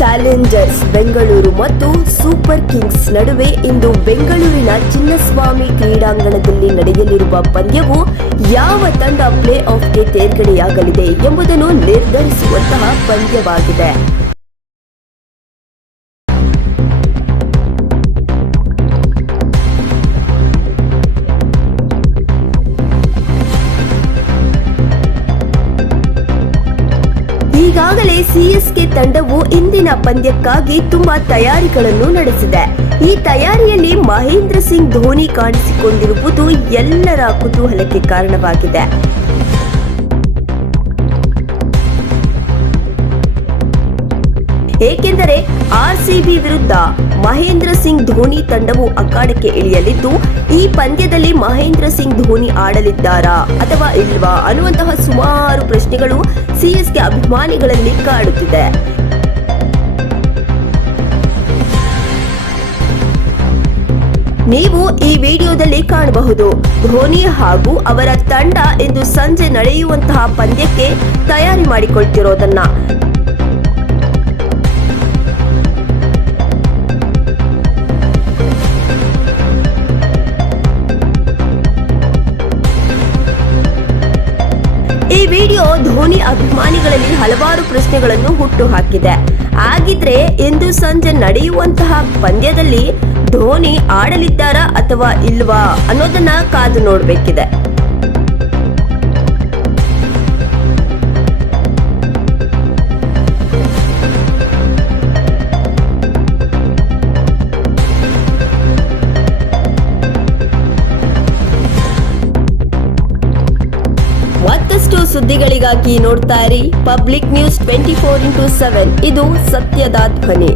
Challengers Bengaluru ಮತ್ತು super Kings ನಡುವೆ ಇಂದು ಬೆಂಗಳೂರಿನ ಚಿನ್ನಸ್ವಾಮಿ ಕ್ರೀಡಾಂಗಣದಲ್ಲಿ ನಡೆಯಲಿರುವ ಪಂದ್ಯವು ಯಾವ ತಂಡ ಪ್ಲೇ ಆಫ್ಗೆ ತೇರ್ಗಡೆಯಾಗಲಿದೆ ಎಂಬುದನ್ನು ನಿರ್ಧರಿಸುವಂತಹ ಪಂದ್ಯವಾಗಿದೆ. ಈಗಾಗಲೇ ಸಿಎಸ್ಕೆ ತಂಡವು ಇಂದಿನ ಪಂದ್ಯಕ್ಕಾಗಿ ತುಂಬಾ ತಯಾರಿಗಳನ್ನು ನಡೆಸಿದೆ. ಈ ತಯಾರಿಯಲ್ಲಿ ಮಹೇಂದ್ರ ಸಿಂಗ್ ಧೋನಿ ಕಾಣಿಸಿಕೊಂಡಿರುವುದು ಎಲ್ಲರ ಕುತೂಹಲಕ್ಕೆ ಕಾರಣವಾಗಿದೆ. ಏಕೆಂದರೆ ಆರ್ಸಿಬಿ ವಿರುದ್ಧ ಮಹೇಂದ್ರ ಸಿಂಗ್ ಧೋನಿ ತಂಡವು ಅಖಾಡಕ್ಕೆ ಇಳಿಯಲಿದ್ದು, ಈ ಪಂದ್ಯದಲ್ಲಿ ಮಹೇಂದ್ರ ಸಿಂಗ್ ಧೋನಿ ಆಡಲಿದ್ದಾರಾ ಅಥವಾ ಇಲ್ವಾ ಅನ್ನುವಂತಹ ಸುಮಾರು ಪ್ರಶ್ನೆಗಳು ಸಿಎಸ್ಕೆ ಅಭಿಮಾನಿಗಳಲ್ಲಿ ಕಾಡುತ್ತಿದೆ. ನೀವು ಈ ವಿಡಿಯೋದಲ್ಲಿ ಕಾಣಬಹುದು, ಧೋನಿ ಹಾಗೂ ಅವರ ತಂಡ ಇಂದು ಸಂಜೆ ನಡೆಯುವಂತಹ ಪಂದ್ಯಕ್ಕೆ ತಯಾರಿ ಮಾಡಿಕೊಳ್ತಿರೋದನ್ನ. ಈ ವಿಡಿಯೋ ಧೋನಿ ಅಭಿಮಾನಿಗಳಲ್ಲಿ ಹಲವಾರು ಪ್ರಶ್ನೆಗಳನ್ನು ಹುಟ್ಟುಹಾಕಿದೆ. ಹಾಗಿದ್ರೆ ಇಂದು ಸಂಜೆ ನಡೆಯುವಂತಹ ಪಂದ್ಯದಲ್ಲಿ ಧೋನಿ ಆಡಲಿದ್ದಾರಾ ಅಥವಾ ಇಲ್ವಾ ಅನ್ನೋದನ್ನ ಕಾದು ನೋಡಬೇಕಿದೆ. ಮತ್ತಷ್ಟು ಸುದ್ದಿಗಳಿಗಾಗಿ ನೋಡ್ತಾ ಇರಿ ಪಬ್ಲಿಕ್ ನ್ಯೂಸ್ 24x7. ಇದು ಸತ್ಯದ ಧ್ವನಿ.